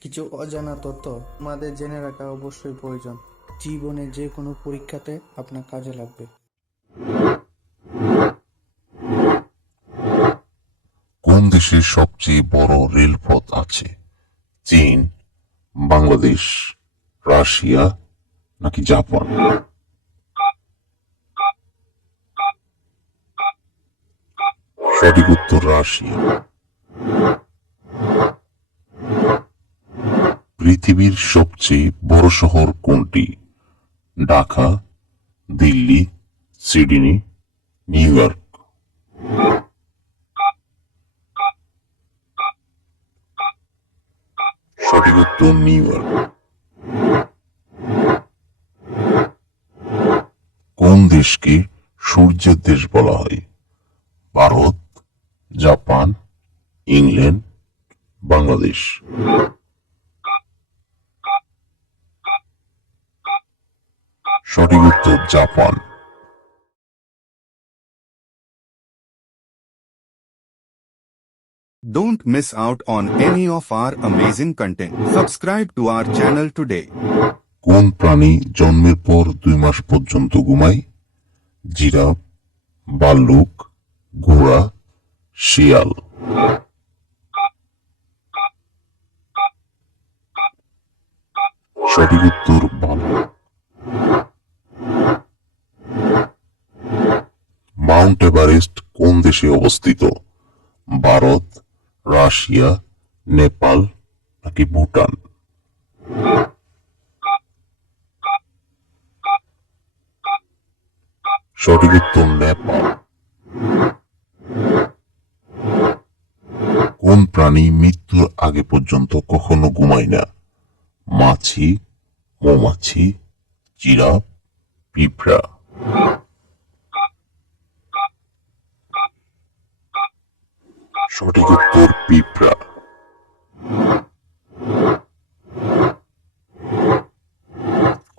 কিছু অজানা তথ্য আমাদের জেনে রাখা অবশ্যই প্রয়োজন। জীবনে যে কোনো পরীক্ষাতে আপনার কাজে লাগবে। কোন দেশে সবচেয়ে বড় রেলপথ আছে? চীন, বাংলাদেশ, রাশিয়া, নাকি জাপান? সঠিক উত্তর রাশিয়া। পৃথিবীর সবচেয়ে বড় শহর কোনটি? Dhaka, Delhi, Sydney, New York. সঠিক উত্তর নিউ ইয়র্ক। কোন দেশকে সূর্যের দেশ বলা হয়? Bharat, Japan, England, Bangladesh. সঠিক উত্তর Japan Don't miss out on any of our amazing content. Subscribe to our channel today. কোন প্রাণী জন্মের পর দুই মাস পর্যন্ত ঘুমায় জিরাফ বাল্লুক ঘোড়া শিয়াল সঠিক উত্তর মাউন্ট এভারেস্ট কোন দেশে অবস্থিত? ভারত, রাশিয়া, নেপাল নাকি ভুটান? সঠিক উত্তর নেপাল। কোন প্রাণী মৃত্যুর আগে পর্যন্ত কখনো ঘুমায় না? মাছি, মৌমাছি, জিরাফ, পিঁপড়া। সঠিক উত্তর পিঁপড়া।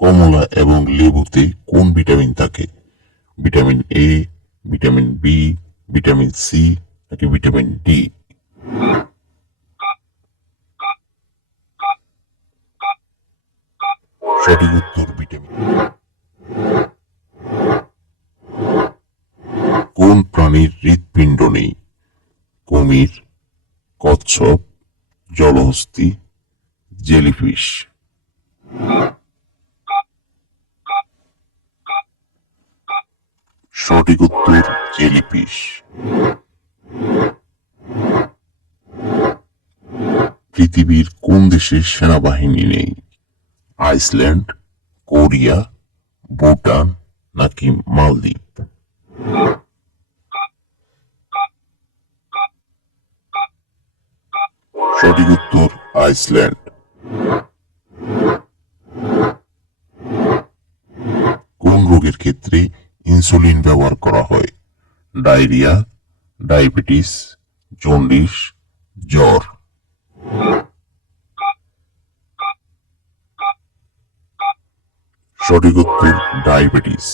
কমলা এবং লেবুতে কোন ভিটামিন থাকে? Vitamin A vitamin B vitamin C নাকি ভিটামিন ডি সঠিক উত্তর ভিটামিন কোন প্রাণীর হৃৎপিণ্ড নেই? কুমির, কচ্ছপ, জলহস্তি, জেলিফিশ। সঠিক উত্তর, জেলিফিশ। পৃথিবীর কোন দেশের সেনাবাহিনী নেই? আইসল্যান্ড, কোরিয়া, ভুটান নাকি মালদ্বীপ? সঠিক উত্তর, আইসল্যান্ড। কোন রোগের ক্ষেত্রে ইনসুলিন ব্যবহার করা হয়? ডায়রিয়া, ডায়াবেটিস, জন্ডিস, জ্বর। সঠিক উত্তর, ডায়াবেটিস।